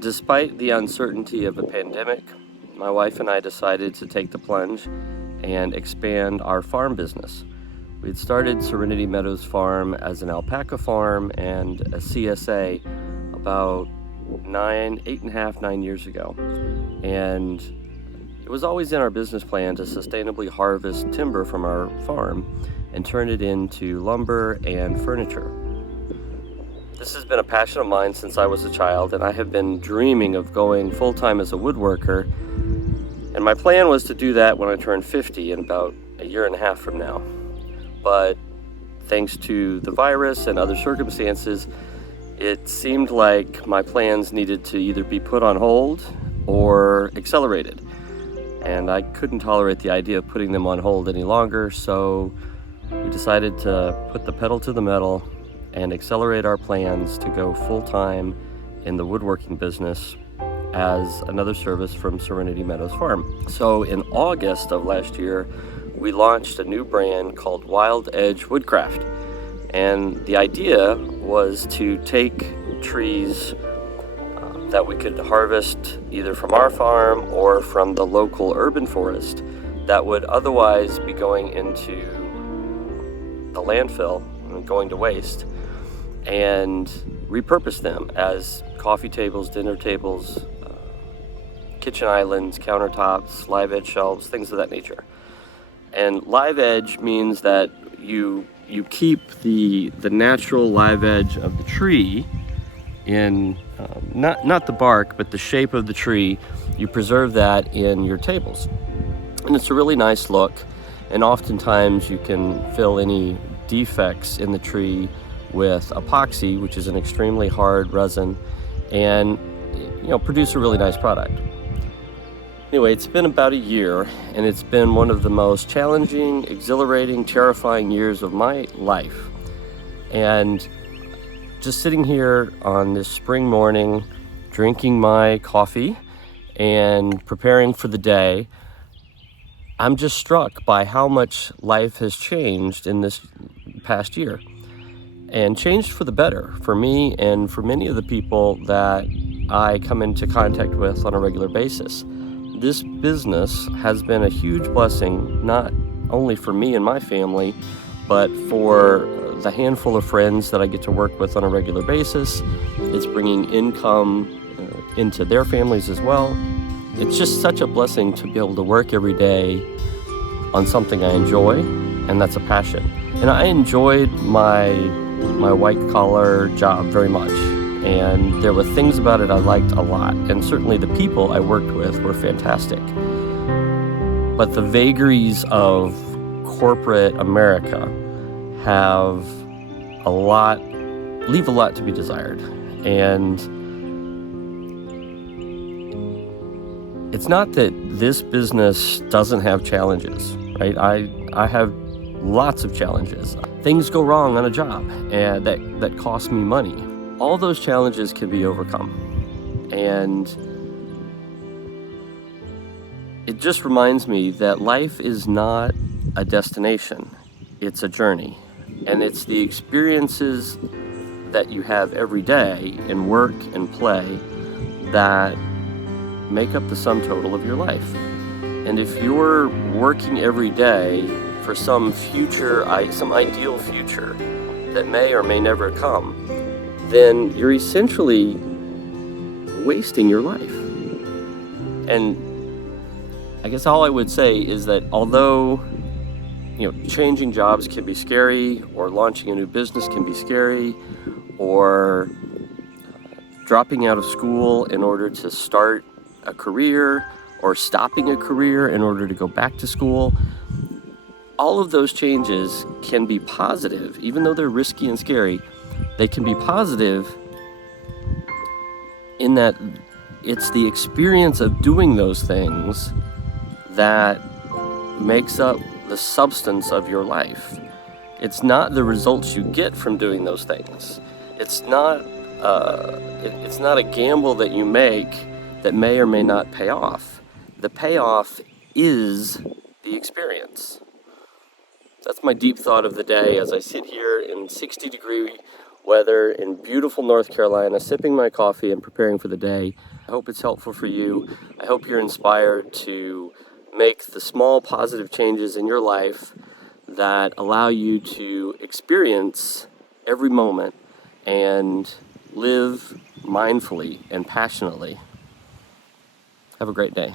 Despite the uncertainty of a pandemic, my wife and I decided to take the plunge and expand our farm business. We'd started Serenity Meadows Farm as an alpaca farm and a CSA about 9 years ago. And it was always in our business plan to sustainably harvest timber from our farm and turn it into lumber and furniture. This has been a passion of mine since I was a child, and I have been dreaming of going full-time as a woodworker. And my plan was to do that when I turned 50 in about a year and a half from now. But thanks to the virus and other circumstances, it seemed like my plans needed to either be put on hold or accelerated. And I couldn't tolerate the idea of putting them on hold any longer, so we decided to put the pedal to the metal and accelerate our plans to go full-time in the woodworking business as another service from Serenity Meadows Farm. So in August of last year, we launched a new brand called Wild Edge Woodcraft. And the idea was to take trees that we could harvest either from our farm or from the local urban forest that would otherwise be going into the landfill and going to waste, and repurpose them as coffee tables, dinner tables, kitchen islands, countertops, live edge shelves, things of that nature. And live edge means that you keep the natural live edge of the tree in not the bark, but the shape of the tree. You preserve that in your tables, and it's a really nice look. And oftentimes you can fill any defects in the tree with epoxy, which is an extremely hard resin, and produce a really nice product. Anyway, it's been about a year, and it's been one of the most challenging, exhilarating, terrifying years of my life. And just sitting here on this spring morning, drinking my coffee and preparing for the day, I'm just struck by how much life has changed in this past year, and changed for the better for me and for many of the people that I come into contact with on a regular basis. This business has been a huge blessing, not only for me and my family, but for the handful of friends that I get to work with on a regular basis. It's bringing income into their families as well. It's just such a blessing to be able to work every day on something I enjoy, and that's a passion. And I enjoyed my white collar job very much, and there were things about it I liked a lot, and certainly the people I worked with were fantastic. But the vagaries of corporate America leave a lot to be desired. And it's not that this business doesn't have challenges, right? I have lots of challenges. Things go wrong on a job and that cost me money. All those challenges can be overcome. And it just reminds me that life is not a destination, it's a journey. And it's the experiences that you have every day in work and play that make up the sum total of your life. And if you're working every day for some ideal future that may or may never come, then you're essentially wasting your life. And I guess all I would say is that although changing jobs can be scary, or launching a new business can be scary, or dropping out of school in order to start a career, or stopping a career in order to go back to school, all of those changes can be positive. Even though they're risky and scary, they can be positive in that it's the experience of doing those things that makes up the substance of your life. It's not the results you get from doing those things. It's not a gamble that you make that may or may not pay off. The payoff is the experience. That's my deep thought of the day as I sit here in 60-degree weather in beautiful North Carolina, sipping my coffee and preparing for the day. I hope it's helpful for you. I hope you're inspired to make the small positive changes in your life that allow you to experience every moment and live mindfully and passionately. Have a great day.